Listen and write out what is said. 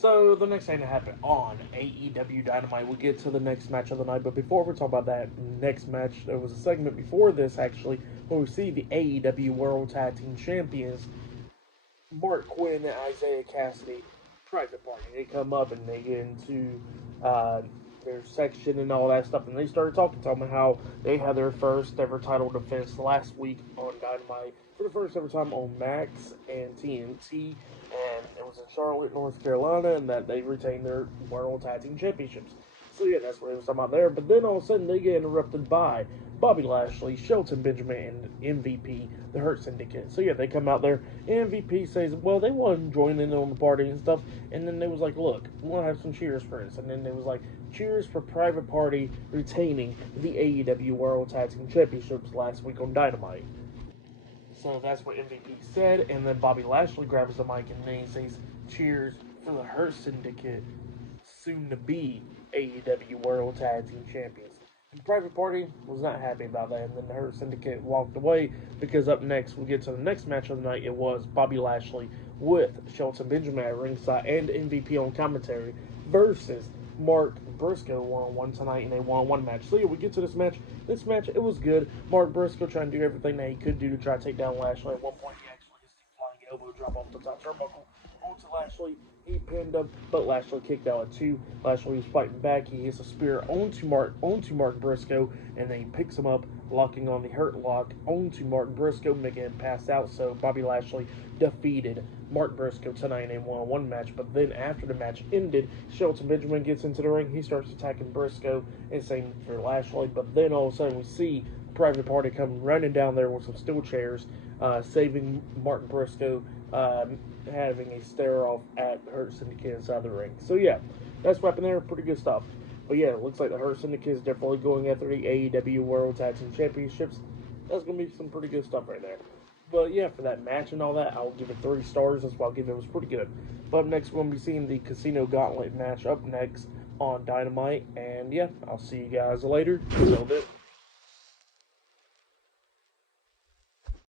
So the next thing to happen on AEW Dynamite, we'll get to the next match of the night. But before we talk about that next match, there was a segment before this actually where we see the AEW World Tag Team Champions Mark Quinn and Isaiah Cassidy private party. They come up and they get into uh, their section and all that stuff, and they started talking to them how they had their first ever title defense last week on Dynamite for the first ever time on Max and TNT, and it was in Charlotte, North Carolina, and that they retained their World Tag Team Championships. So yeah, that's what it was talking about there. But then all of a sudden they get interrupted by Bobby Lashley, Shelton Benjamin, and MVP, the Hurt Syndicate. So yeah, they come out there, and MVP says, well, they want to join in on the party and stuff. And then they was like, look, we want to have some cheers for us. And then they was like, cheers for Private Party retaining the AEW World Tag Team Championships last week on Dynamite. So that's what MVP said, and then Bobby Lashley grabs the mic and then he says, cheers for the Hurt Syndicate, soon to be AEW World Tag Team Champions. And Private Party was not happy about that, and then the Hurt Syndicate walked away because up next, we get to the next match of the night. It was Bobby Lashley with Shelton Benjamin at ringside and MVP on commentary versus Mark Briscoe one-on-one tonight in a one-on-one match. So yeah, we get to this match. This match, it was good. Mark Briscoe trying to do everything that he could do to try to take down Lashley. At one point, he actually hits the flying elbow drop off the top turnbuckle onto Lashley. He pinned him, but Lashley kicked out at two. Lashley was fighting back. He hits a spear onto Mark Briscoe, and then he picks him up, locking on the Hurt Lock onto Mark Briscoe, making him pass out. So Bobby Lashley defeated Mark Briscoe tonight in a one-on-one match. But then after the match ended, Shelton Benjamin gets into the ring. He starts attacking Briscoe, and same for Lashley. But then all of a sudden we see Private Party come running down there with some steel chairs, saving Mark Briscoe, having a stare-off at the Hurt Syndicate inside the ring. So yeah, that's what happened there. Pretty good stuff. But yeah, it looks like the Hurt Syndicate is definitely going after the AEW World Tag Team Championships. That's going to be some pretty good stuff right there. But yeah, for that match and all that, I'll give it 3 stars. That's what I'll give it. It was pretty good. But up next, we're going to be seeing the Casino Gauntlet match up next on Dynamite. And yeah, I'll see you guys later. Until then.